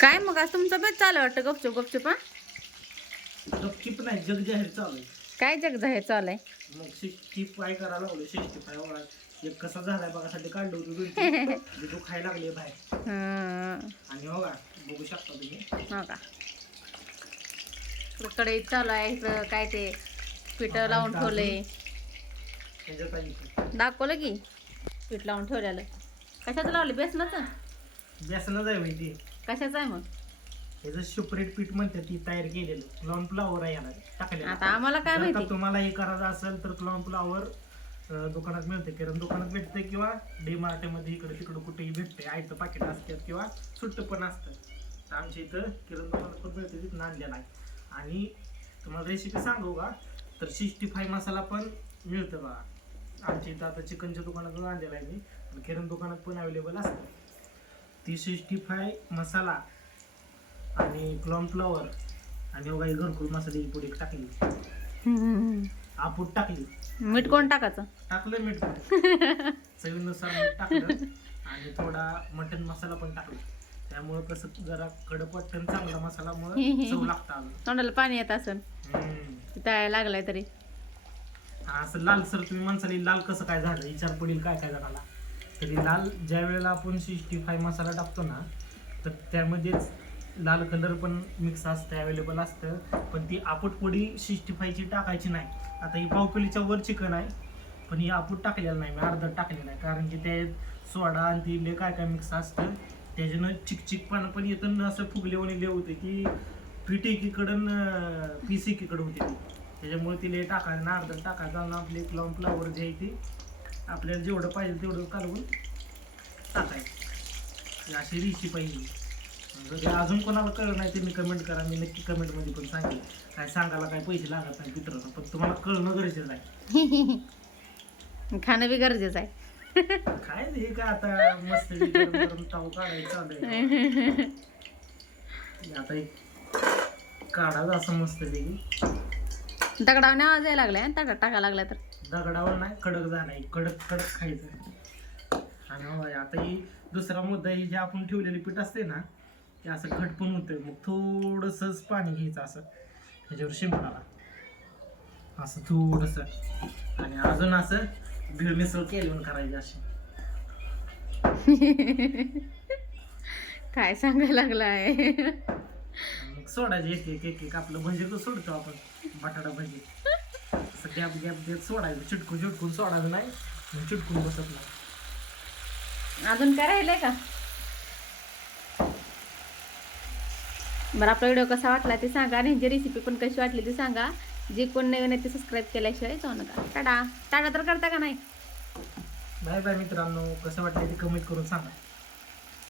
काय मग आज तुमचं बेत चालू वाटतं गपचूप गपचूप हा? गपचिप नाही जग जाहीर चालू आहे. काय जगदा हे चालू आहे? मग 65 करायला लावलं 65 वळा एक कसा झालाय बघासाठी काढलं होतं दोन तो खायला लागले बाहेर आणि हो का बघू शकता तुम्ही हो का इकडे चालू आहे इकडं काय ते पीठ लावून ठेवले त्याच्यात आणि दाखवलं की पीठ लावून ठेवलेलं कशाचं लावलं बेसनाचं बेसनच आहे माहिती कशाचं आहे मग त्याचं सेपरेट पीठ म्हणते ती तयार केलेलं क्लॉन फ्लावर आहे याला टाकलेलं आता आम्हाला काय जर का माहिती तुम्हाला हे करायचं असेल तर क्लॉन फ्लावर दुकानात मिळते किरण दुकानात भेटते किंवा डी मार्टमध्ये इकडे तिकडे कुठेही भेटते आयचं पाकिट असतात किंवा सुट्ट पण असतं तर आमच्या इथं किरण दुकानात पण मिळते तिथून आणलेला आहे आणि तुम्हाला रेसिपी सांगू का तर 65 मसाला पण मिळतं बघा आमच्या इथं आता चिकनच्या दुकानातून आणलेला आहे मी आणि किरण दुकानात पण अवेलेबल असतं ती 65 मसाला आणि क्लॉन फ्लावर आणि काही घरकुल मसाल्याची पुढे टाकली आपूट टाकली मीठ कोण टाकायचं टाकलं मीठ पण चवीनुसार मीठ टाकलं आणि थोडा मटन मसाला पण टाकला त्यामुळं कसं जरा कडक वाटतं चांगला मसाला मुळे चव लागतं आलं तोंडाला पाणी येत असेल तळायला लागलाय तरी असं लाल सर तुम्ही माणसाला लाल कसं काय झालं विचार पडेल काय काय झाला तरी लाल ज्या वेळेला आपण 65 मसाला टाकतो ना तर त्यामध्येच लाल कलर पण मिक्स असतं अवेलेबल असतं पण ती आपूट पोळी 65 ची टाकायची नाही आता ही पावकिलीच्या वर चिकन आहे पण ही आपूट टाकलेलं नाही मी अर्धा टाकलेलं आहे कारण की त्यात सोडा आणि ती काय काय मिक्स असतं त्याच्यानं चिकचिकपणा पण येतं ना असं फुगलेवणी होते की पीठ एकीकडं पीस एकीकडं होते ती त्याच्यामुळे तिला टाकायचं ना अर्धा टाकायचं आणि आपले क्लॉन फ्लावर जे आहे ते आपल्याला जेवढं पाहिजे तेवढं कालवून टाकायचं अशी रेसिपी पाहिजे जर अजून कोणाला कळलं नाही ते मी कमेंट करा मी नक्की कमेंटमध्ये पण सांगेल काय सांगायला काय पैसे लागत नाही पित्राचं पण तुम्हाला कळणं गरजेचं आहे खाणं बी गरजेचं आहे काय हे काय आता मस्त गरम ताव काढायचं चाललंय आता एक काढायचं असं मस्त दगडावने आवाज यायला लागलाय दगड टाकायला लागलाय तर दगडावर नाही कडक जाणार कडक कडक खायचं आणि आता ही दुसरा मुद्दा ही जे आपण ठेवलेली पीठ असते ना ते असं घट पण होतं मग थोडंसंच पाणी घ्यायचं असं ह्याच्यावर शिंपणाला असं थोडंसं आणि अजून असं भेळ मिसळ केलं करायची अशी काय सांगायला लागलाय मग सोडायचे एक आपलं भजी तर सोडतो आपण बटाटा भजी असं गॅप गॅप देत सोडायचं चिटकून सोडायचं नाही चिटकून बसत नाही अजून काय राहिलंय का बरं आपला व्हिडिओ कसा वाटला ते सांगा आणि ह्याची रेसिपी पण कशी वाटली ते सांगा जे कोण नवीन आहे ते सबस्क्राईब केल्याशिवाय जाऊ नका टाटा टाटा तर करता का नाही बाय बाय मित्रांनो कसं वाटलं ते कमेंट करून सांगा